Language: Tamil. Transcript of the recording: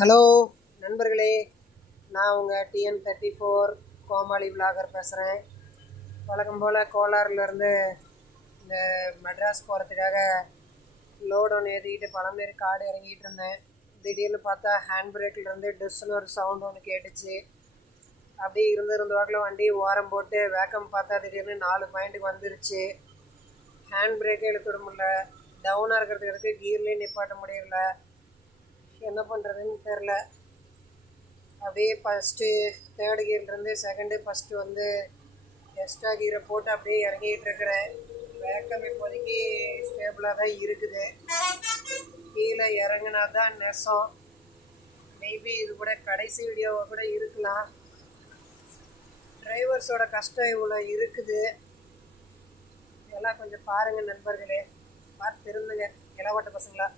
ஹலோ நண்பர்களே, நான் உங்கள் TN34 கோமாளி விலாகர் பேசுகிறேன். வழக்கம் போல் கோலாறுலேருந்து இந்த மெட்ராஸ் போகிறதுக்காக லோடு ஒன்று ஏற்றிக்கிட்டு பழமேரி காடு இறங்கிட்டு இருந்தேன். திடீர்னு பார்த்தா ஹேண்ட் பிரேக்லேருந்து டிஸ்ன்னு ஒரு சவுண்ட் ஒன்று கேட்டுச்சு. அப்படியே இருந்த வாக்கில் வண்டி ஓரம் போட்டு வேக்கம் பார்த்தா திடீர்னு 4 பாயிண்ட்டுக்கு வந்துருச்சு. ஹேண்ட் பிரேக்கே இழுத்துட முடியல, டவுனாக இருக்கிறதுக்கு கீர்லேயும் நிப்பாட்ட முடியல, என்ன பண்ணுறதுன்னு தெரில. அப்படியே தேர்டு கீர்லேருந்து செகண்டு ஃபஸ்ட்டு வந்து எக்ஸ்ட்ரா கீரை போட்டு அப்படியே இறங்கிட்டு இருக்கிறேன். வேக்கம் இப்போதைக்கு ஸ்டேபிளாக தான் இருக்குது. கீழே இறங்கினா தான் நெசம். மேபி இது கூட கடைசி வீடியோவாக கூட இருக்கலாம். டிரைவர்ஸோட கஷ்டம் இவ்வளோ இருக்குது. இதெல்லாம் கொஞ்சம் பாருங்கள் நண்பர்களே, பார்த்து திருந்துங்க இளவட்ட பசங்களா.